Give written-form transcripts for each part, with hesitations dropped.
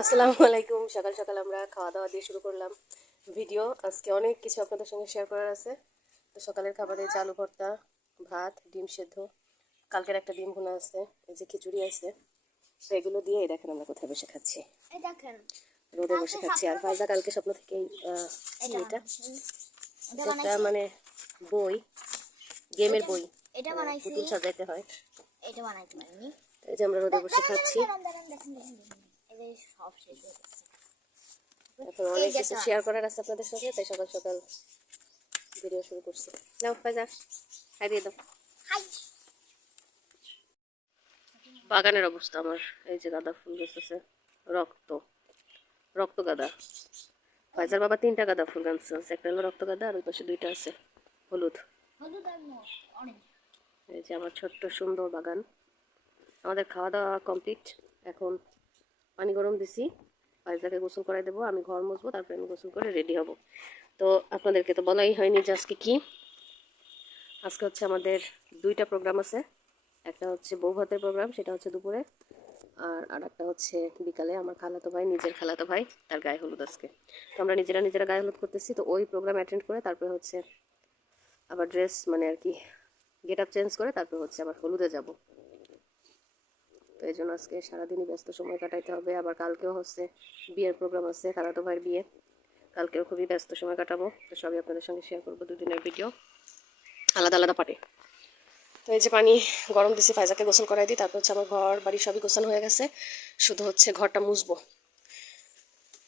আসসালামু আলাইকুম। সকাল সকাল আমরা খাওয়া দাওয়া দিয়ে শুরু করলাম ভিডিও। আজকে অনেক কিছু আপনাদের সঙ্গে শেয়ার করার আছে। তো সকালের খাবারে আলু ভর্তা, ভাত, ডিম সেদ্ধ, কালকের একটা ডিম ভুনা আছে, এই যে খিচুড়ি আছে। তো এগুলো দিয়ে দেখেন আমরা কোথায় বসে খাচ্ছি, রোদে বসে খাচ্ছি। আর ফায়জা কালকে স্বপ্ন থেকে এটা মানে বই, গেমের বই, এটা বানাইছি, পুতুল সাজাইতে হয়, এটা বানাইতে পারিনি। এই যে আমরা রোদে বসে খাচ্ছি। এখন অনেক কিছু শেয়ার করার আছে আপনাদের সাথে, তাই সকাল সকাল ভিডিও শুরু করছি। নাও ফায়জা, হাই দিয়ে দাও। বাগানের অবস্থা আমার, এই যে গাঁদা ফুল গাছ আছে, রক্ত রক্ত গাঁদা। ফায়জার বাবা 3টা গাঁদা ফুল গাছ আছে, একটা হলো রক্ত গাঁদা আর ওই পাশে 2টা আছে হলুদ। এই যে আমার ছোট্ট সুন্দর বাগান। আমাদের খাওয়া দাওয়া কমপ্লিট। এখন পানি গরম দিছি, ফায়জাকে গোসল করাই দেবো, আমি ঘর মুছবো, তারপরে আমি গোসল করে রেডি হব। তো আপনাদেরকে তো বলাই হয়নি যে আজকে কি। আজকে হচ্ছে আমাদের 2টা প্রোগ্রাম আছে। একটা হচ্ছে বউ ভাতের প্রোগ্রাম, সেটা হচ্ছে দুপুরে, আর একটা হচ্ছে বিকালে। আমার খালাতো ভাই, নিজের খালাতো ভাই, তার গায়ে হলুদ আজকে। তো আমরা নিজেরা গায়ে হলুদ করতেছি। তো ওই প্রোগ্রাম অ্যাটেন্ড করে তারপরে হচ্ছে আবার ড্রেস মানে আর কি গেট আপ চেঞ্জ করে তারপরে হচ্ছে আবার হলুদে যাব। তো এই জন্য আজকে সারাদিনই ব্যস্ত সময় কাটাইতে হবে। আবার কালকেও হচ্ছে বিয়ের প্রোগ্রাম আছে, খালাতো ভাইয়ের বিয়ে, কালকেও খুবই ব্যস্ত সময় কাটাবো। তো সবই আপনাদের সঙ্গে শেয়ার করবো, 2 দিনের ভিডিও, আলাদা আলাদা পার্টে। তো এই যে পানি গরম দিছি, ফায়জাকে গোসল করাই দিই, তারপর হচ্ছে আমার ঘর বাড়ি সবই গোছানো হয়ে গেছে। শুধু হচ্ছে ঘরটা মুছবো।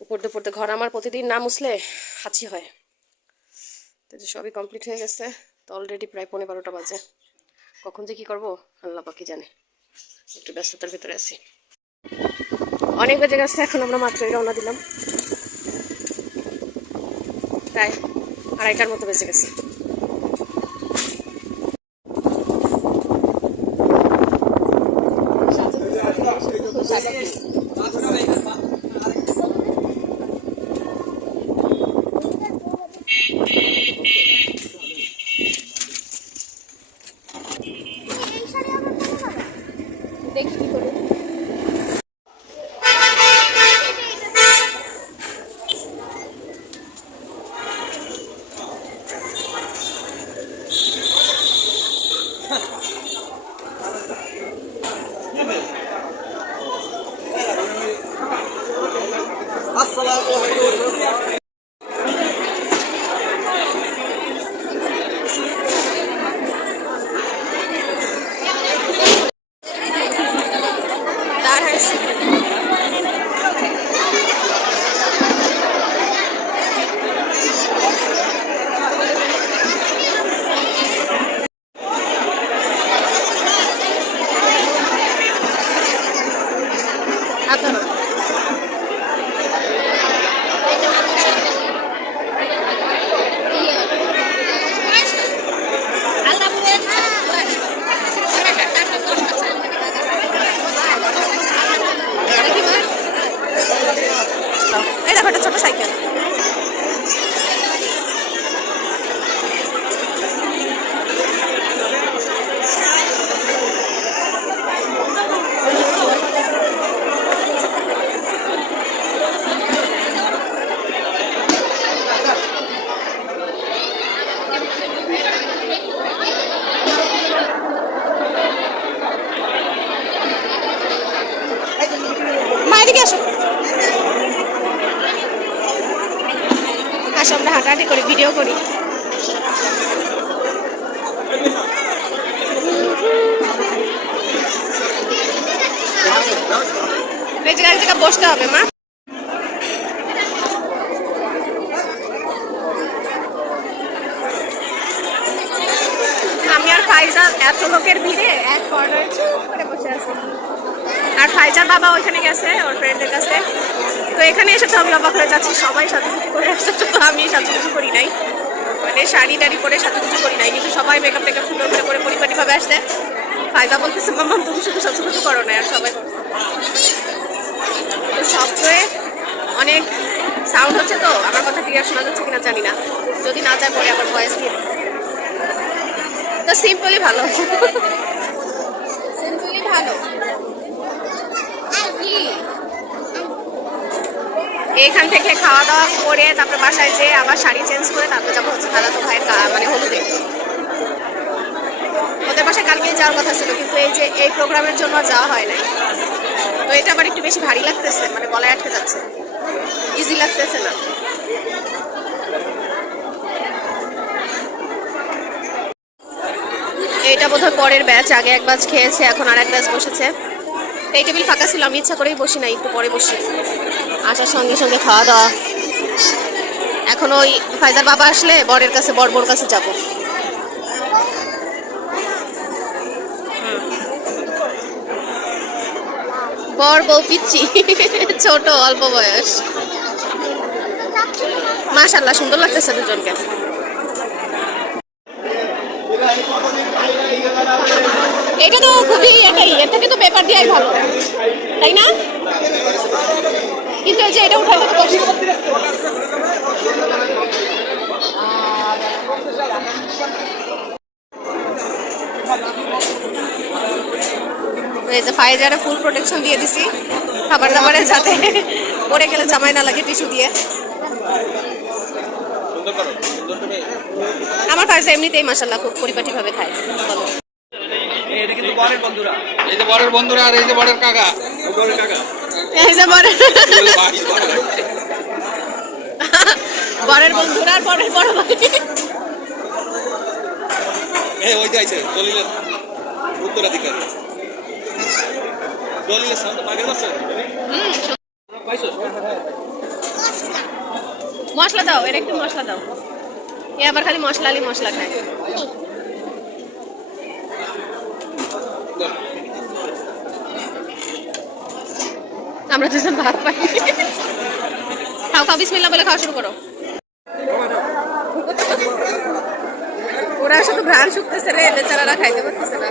উপরতে ঘর আমার প্রতিদিন না মুছলে হাঁচি হয়। তো যে সবই কমপ্লিট হয়ে গেছে। তো অলরেডি প্রায় 11:15 বাজে। কখন যে কি করবো আল্লাহ পাকি জানে, একটু ব্যস্ততার ভিতরে আছি। অনেক বেজে গেছে, এখন আমরা মাত্রই রওনা দিলাম, প্রায় 2:30টার মতো বেজে গেছে। দেখি কি করে। ছোট সাইকেল আমরা হাঁটাহাঁটি করি, ভিডিও করি। এই জায়গায় বসতে হবে মা। আমি আর ফাইজা এত লোকের ভিড়ে এক কর্নারে চুপ করে বসে আছি। আর ফাইজার বাবা ওইখানে গেছে ওর ফ্রেন্ডের কাছে। তো এখানে এসে তো আমি অবাক হয়ে যাচ্ছি, সবাই সাজুগুজু করে আসছে, তো আমি সাজুগুজু করি নাই, মানে শাড়ি টাড়ি পরে সাজুগুজু করি নাই, কিন্তু সবাই মেকআপ টেকআপ সুন্দর করে পরিপাটিভাবে আসছে। ফায়দা বলতেছে মাম্মা তুমি শুধু সাজুগুজু করো না, আর সবাই করছে। তো শব্দে অনেক সাউন্ড হচ্ছে, তো আমার কথা ক্লিয়ার শোনা যাচ্ছে কিনা জানি না, যদি না যায় পরে আবার ভয়েস দিয়ে। তো সিম্পলি ভালো, সিম্পলি ভালো। কি এইখান থেকে খাওয়া দাওয়া করে তারপরে বাসায় যেয়ে আবার শাড়ি চেঞ্জ করে তারপরে যাবো হচ্ছে খালাতো ভাইয়ের মানে হলুদে। ওদের বাসায় কালকেই যাওয়ার কথা ছিল, কিন্তু এই যে এই প্রোগ্রামের জন্য যাওয়া হয় নাই। তো এটা আবার একটু বেশি ভারী লাগতেছে, মানে গলায় আটকে যাচ্ছে, ইজি লাগতেছে না। এইটা বোধহয় পরের ব্যাচ, আগে এক ব্যাচ খেয়েছে, এখন আর এক ব্যাচ বসেছে। এই টেবিল ফাঁকা ছিল, আমি ইচ্ছা করেই বসি নাই, একটু পরে বসি। আসার সঙ্গে সঙ্গে খাওয়া দাওয়া। এখন ওই ফাইজার বাবা আসলে বরের কাছে, বর কাছে যাবো। বর বউ পিচ্ছি, ছোট অল্প বয়স। মাশাআল্লাহ সুন্দর লাগতেছে দুজনকে। এটা তো খুবই এটাই, এর থেকে তো পেপার দেওয়াই ভালো, তাই না? কিন্তু এই যে এটা উঠাতে তো কষ্ট। এই যে ফাইজারে ফুল প্রোটেকশন দিয়ে দিছি খাবার দাবারে, যাতে পড়ে গেলে জামাই না লাগে, টিস্যু দিয়ে। আমার ফাইজা এমনিতেই মাশাআল্লাহ খুব পরিপাটিভাবে খায়। এটা কিন্তু বরের বন্ধুরা, এই যে বরের বন্ধুরা, আর এই যে বরের কাকা, বরের কাকা, এই যে বরের বরের বন্ধুরা আর বরের বড় ভাই। এই ওই যাইছে দলিলের উত্তরাধিকারী, দলিলের সাথে পাগল আছে। পাইছো মশলা দাও, এর একটু মশলা দাও। এ আবার খালি মশলা আলি মশলা খায়। আমরা দুজন ভাত পাই। খাও খাও, বিসমিল্লাহ বলে খাওয়া শুরু করো। ওরা শুধু ঘ্রাণ শুকতেছে রে, বেচারারা খাইতে পারতেছে না।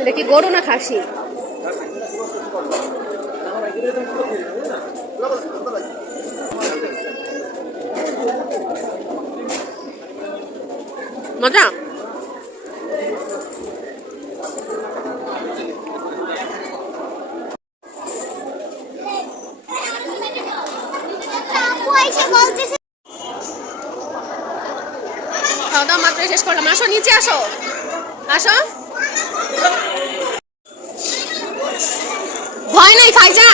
এটা কি গরু না খাসি? মজা। খাওয়া দাওয়া মাত্র শেষ করলাম। আসো নিচে আসো, আসো। ভয় নাই ফাইজা,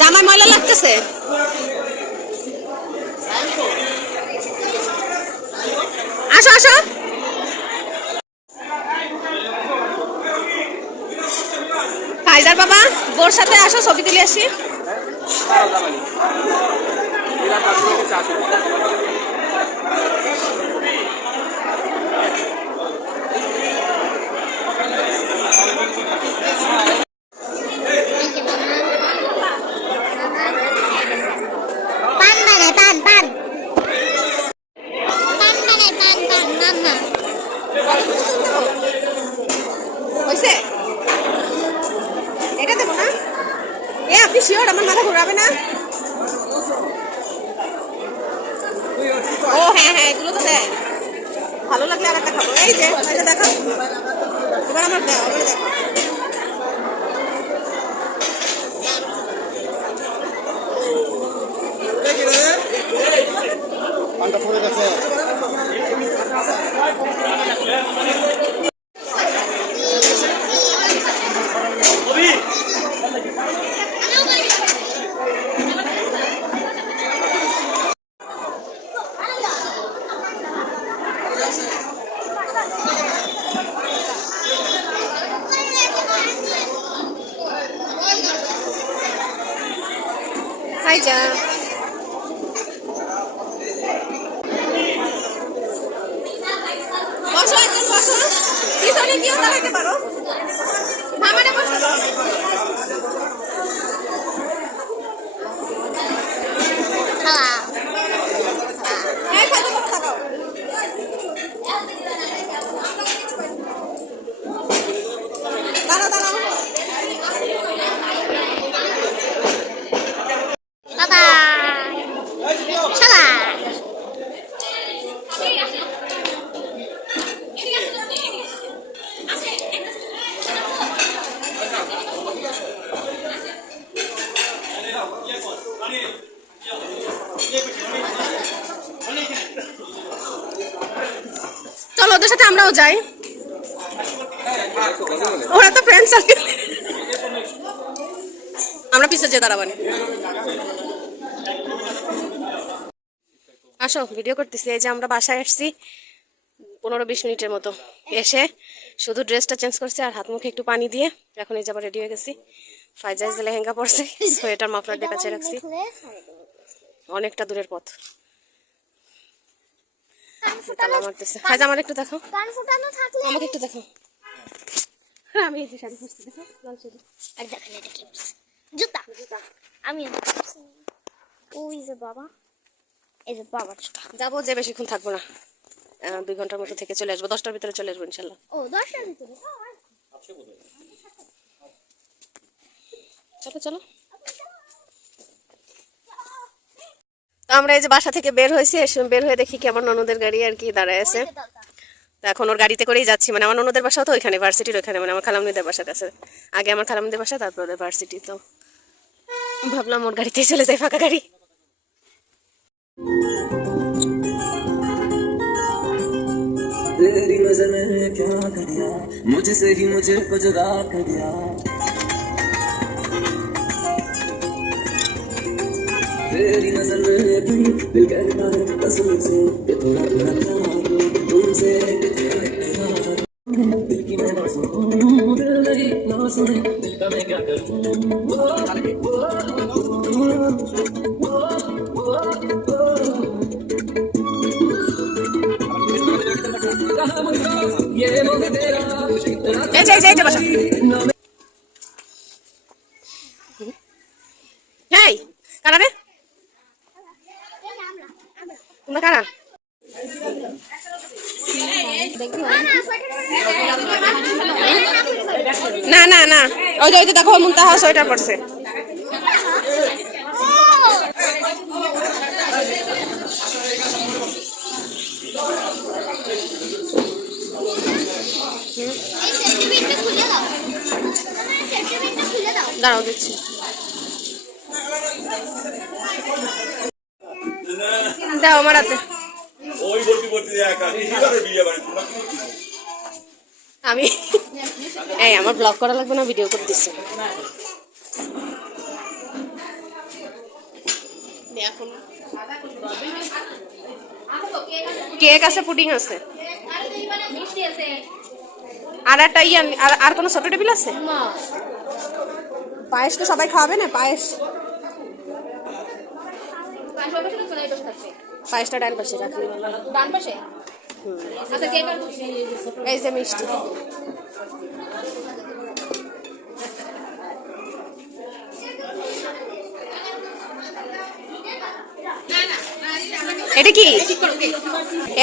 জামাই ময়লা লাগতেছে। আসো আসো। ফাইজার বাবা বোর সাথে আসো, ছবি তুলে আসি। এটা দেবো না? এ আপনি শিওর আমার মাথা ঘুরাবে না? ও হ্যাঁ হ্যাঁ, এগুলো তো দেয়। ভালো লাগলে আর একটা খাবো। এই যে এটা দেখো, এবার আমার দাও, এবার দেখো। ফাইজা বসো, একজন বসো, পিছনে কেউ দাঁড়াতে পারো। মামানে বসো। এই ফাইজা বাবা তাকাও। দাঁড়াও দাঁড়াও। আমরাও যাই, ওরা তো ফ্রেন্ড সার্কেল, আমরা পিছে যে দাঁড়াবানি। আসো ভিডিও করতেছি। এই যে আমরা বাসায় আসছি 15-20 মিনিটের মতো, এসে শুধু ড্রেসটা চেঞ্জ করছি আর হাত মুখে একটু পানি দিয়ে এখন এই যে আবার রেডি হয়ে গেছি। ফাইজাইজ লেহেঙ্গা পরছে, সোয়েটার মাফলার দিয়ে কাছে রাখছি, অনেকটা দূরের পথ। তালা মারতেছে। ফাইজা আমার একটু দেখো, আমাকে একটু দেখো। হ্যাঁ আমি এই যে শাড়ি পরছি, দেখো লাল শাড়ি। আর দেখেন এটা কি পরছে? জুতা। আমি ওই যে বাবা, এই যে বাবার জুতা। যাবো, যে বেশিক্ষণ থাকবো না, 2 ঘন্টার মতো থেকে চলে আসবো, 10টার ভিতরে চলে আসবো ইনশাল্লাহ। ও 10টার ভিতরে? চলো চলো। তো আমরা এই যে বাসা থেকে বের হয়েছি, বের হয়ে দেখি কি আমার ননদের গাড়ি আর কি দাঁড়ায় আছে। তো এখন ওর গাড়িতে করেই যাচ্ছি, মানে আমার ননদের বাসাও তো ওইখানে, ভার্সিটির ওইখানে, মানে আমার খালামনিদের বাসার কাছে। আগে আমার খালামনিদের বাসা, তারপর ওদের ভার্সিটি। তো ভাবলাম ওর গাড়িতেই চলে যাই, ফাঁকা গাড়ি। तेरी नजर ने क्या कर दिया, मुझसे ही मुझे को जुदा कर दिया। तेरी नजर में दिल कहता है कसम से कि थोड़ा थोड़ा प्यार तुमसे, दिल की मैं ना सुनूं, दिल नहीं ना सुने, दिल का मैं क्या करूं। এই যে এই যে বাসা। এই কারা রে, তোমরা কারা? না না না, ওই যে দেখো মুনতাহা সোয়েটার পরছে। দাঁড়াও দিচ্ছি। দাও আমার হাতে। আমি এই আমার ব্লগ করা লাগবে না, ভিডিও করতেছি। কেক আছে, পুডিং আছে, আর একটা আর কোনো ছোট টেবিল আছে? পায়েস তো সবাই খাওয়াবে না, পায়েস, পায়েসটা ডান পাশে রাখি, ডান পাশে। আচ্ছা কেক আর এই যে মিষ্টি। এটা কি?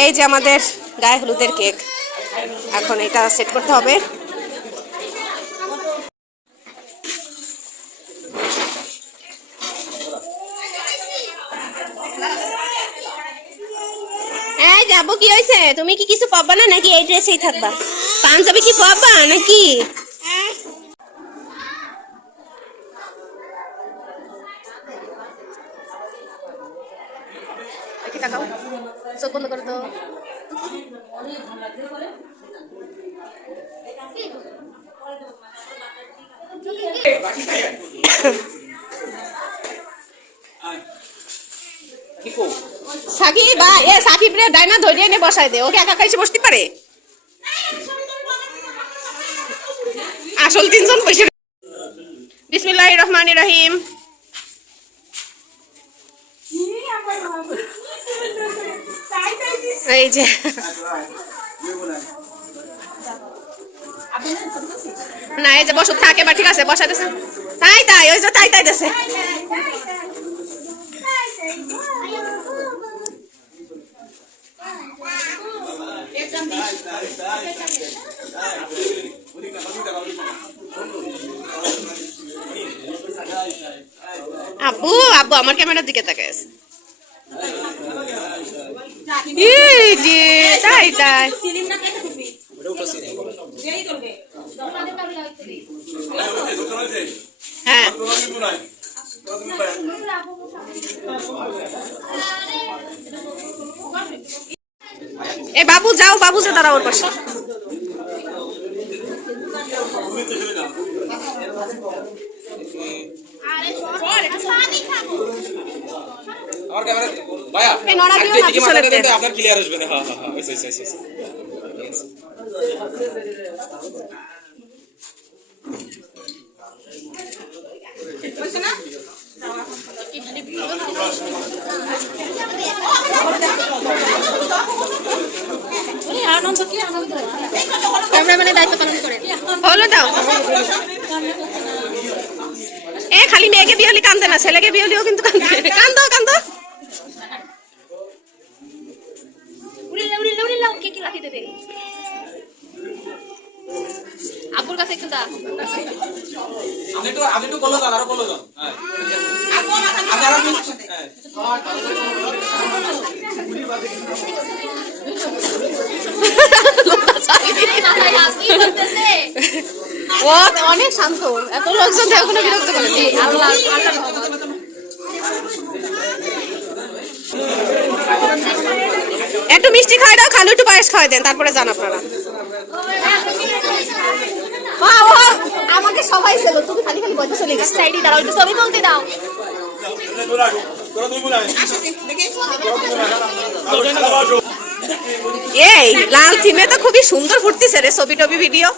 এই যে আমাদের গায়ে হলুদের কেক, এখন এটা সেট করতে হবে। এই যাবো, কি হয়েছে? তুমি কি কিছু পাবা না নাকি এই ড্রেসেই থাকবা? পাঞ্জাবি কি পাবা নাকি? তাকাও, চোখ বন্ধ করো তো। সাকিব এ সাকিব রে ডাইনা ধরিয়ে এনে বসায় দে, ওকে একা খাইছে বসতে পারে? আসল 3 জন বসে। বিসমিল্লাহির রহমানির রহিম। এই যে না, এই যে বসে থাকে বা ঠিক আছে বসা দিছে, তাই তাই ওই যে তাই তাই দিছে। আব্বু আব্বু আমার ক্যামেরার দিকে তাকায় আছে। এই যে তাই তাই হ্যাঁ। এ বাবু যাও বাবু যে দাঁড়া ওর পাশে। আমার ক্যামেরা ভাইয়া এই নড়া দিও না পিছনে দে। আপনার ক্লিয়ার আসবে না। হ্যাঁ হ্যাঁ এসে ক্যামেরাম্যানের দায়িত্ব পালন করে হলো দাও। এ খালি মেয়েকে বিয়ে হলে কান্দে না, ছেলেকে বিয়ে হলেও কিন্তু কান্দে। কান্দো কান্দো। আব্বুর কাছে একটু দা। আপনি একটু বলো যান, আরো বলো যান। হ্যাঁ ও অনেক শান্ত, এত লোকজন দেখো কোনো বিরক্ত করেছি। একটু মিষ্টি খাই দাও, খালু একটু পায়েস খাওয়াই দেন, তারপরে যান আপনারা। আমাকে সবাই ছিল, তুমি খালি খালি বলতে চলে গেছো। সাইডে দাঁড়াও, একটু ছবি তুলতে দাও। এই লাল থিমে তো খুবই সুন্দর ফুটতেছে রে ছবি টবি ভিডিও।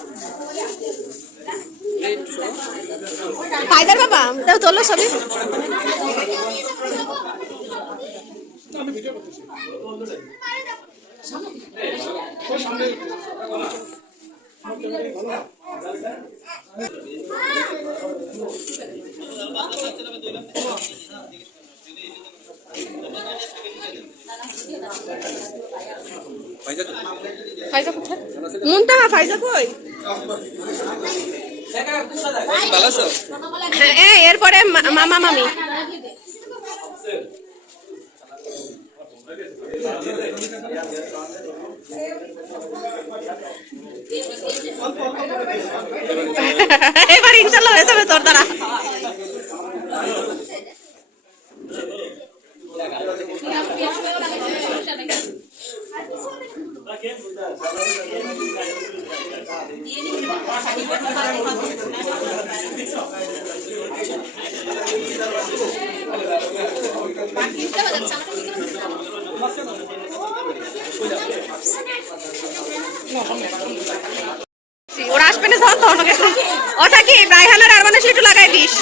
ফাইদার বাবা দাও তোলো ছবি। ফাইজা কোথায়? মুনতাহা ফাইজা কই? ভালো আছো? হ্যাঁ এরপরে মামা মামি। এবার ইনশাল্লাহ হয়ে যাবে তোর দ্বারা। ওরা আসবে না যখন তখন গেছে। ওটা কি রায়হানের আর মানুষ একটু লাগাই দিস।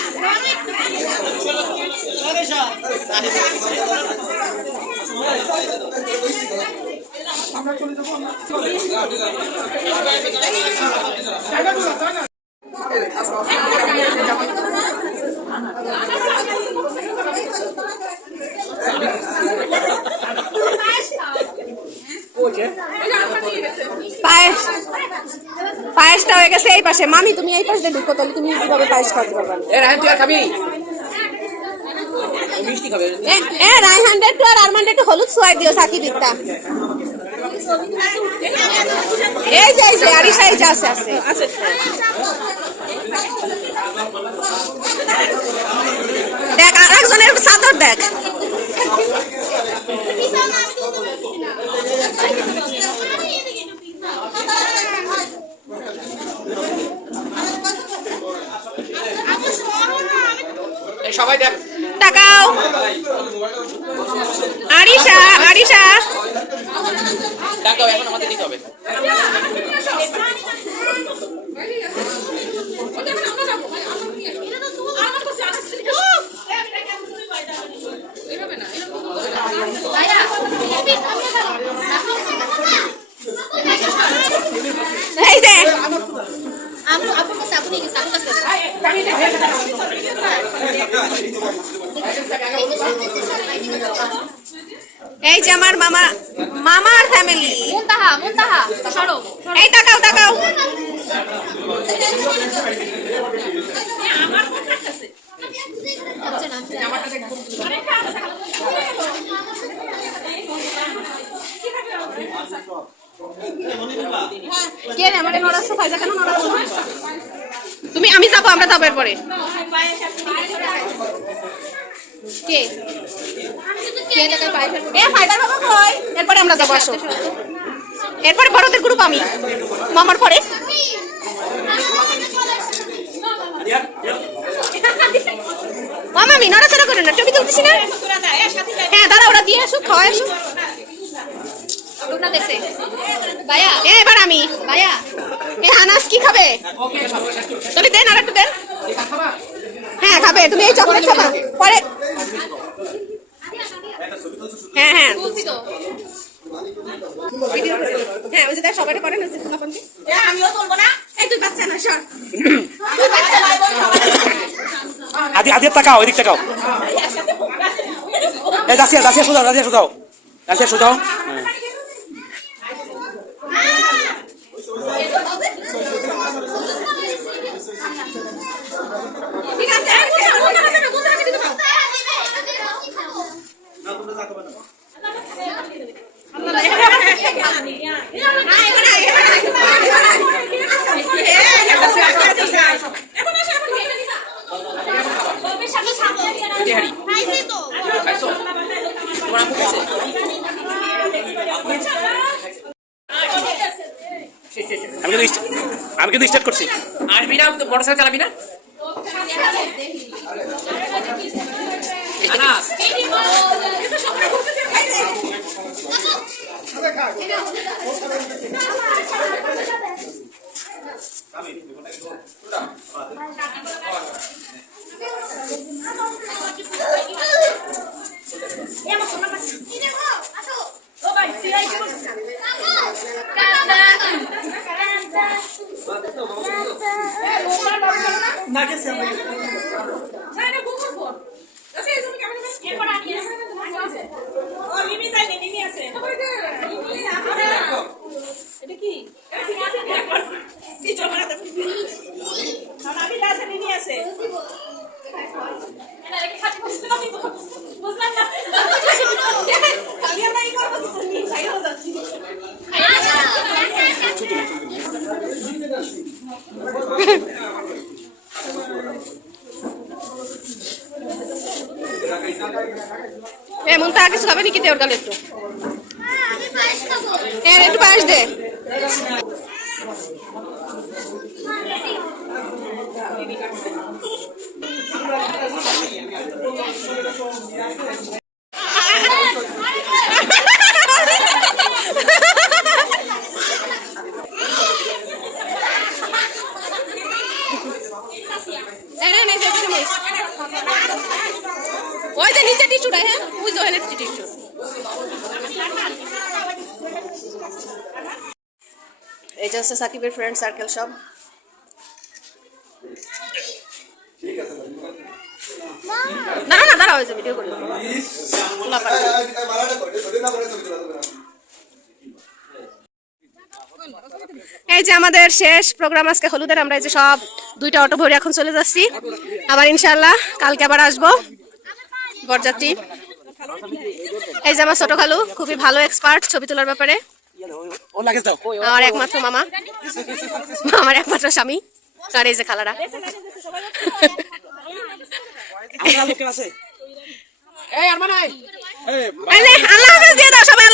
পায়েসটা হয়ে গেছে এই পাশে। মামি তুমি এই পাশে ঢুকো, তাহলে তুমি কিভাবে পায়েস খাওয়াতে পারবে। রায়হান একটু আর আরমান একটু হলুদ ছোঁয়াই দিও সাকিব ইত্তা। এই যে আরিশা এই যে আছে আছে। দেখ আর একজনের চাদর দেখ। সবাই দেখ তাকাও। আরিশা আরিশা তাকাও, এখন আমাদের দিতে হবে। এই যে এই যে আমার মামার ফ্যামিলি। মুনতাহা মুনতাহা সরো। এই তাকাও তাকাও। কে রে আমারে নড়াচ্ছ? ফাইজা কেন নড়াচ্ছ? তুমি আমি যাবো, আমরা যাবো এরপরে। কে কে টাকার পায়ে ফেলবে? এ ফাইদার বাবা কই? এরপরে আমরা যাবো, আসো। এরপরে বড়দের গ্রুপ আমি, মামার পরে। মামা আমি নড়াচড়া করে না, ছবি তুলতেছি না। হ্যাঁ দাঁড়া, ওরা দিয়ে আসুক, খাওয়াই আসুক। ভাইয়া এবার আমি ভাইয়া আনাস কি খাবে? তুমি দেন, আর একটু দেন। হ্যাঁ খাবে, তুমি এই চকলেট খাবা পরে। হ্যাঁ হ্যাঁ হ্যাঁ, ওই যে দেখ সবাই করেন। আমিও বলবো না, এই তুই বাচ্চা না, সর। আদি আদি তাকাও, এদিক তাকাও। এই দাসিয়া দাসিয়া সোজাও, দাসিয়া সোজাও, দাসিয়া সোজাও। ঠিক আছে, আমি কিন্তু স্টার্ট করছি। আসবি না, মোটরসাইকেল চালাবি না। আনাস এমন তা কিছু খাবে নাকি? দে ওর গালে একটু, একটু পায়েস দে। ওই যে নিচে টিস্যুটা, হ্যাঁ ওই যে ওখানে টিস্যু। এই যে হচ্ছে সাকিবের ফ্রেন্ড সার্কেল সব। না না দাঁড়া, হয়েছে ভিডিও করি। এই যে আমাদের শেষ প্রোগ্রাম আজকে হলুদের। আমরা এই যে সব 2টা অটো ভরে এখন চলে যাচ্ছি। আবার ইনশাআল্লাহ কালকে আবার আসবো বরযাত্রী। এই যে আমার ছোট খালু, খুবই ভালো এক্সপার্ট ছবি তোলার ব্যাপারে। আমার একমাত্র মামা, আমার একমাত্র স্বামী। আর এই যে খালারা। আল্লাহ হাফেজ দিয়ে দাও সবাই।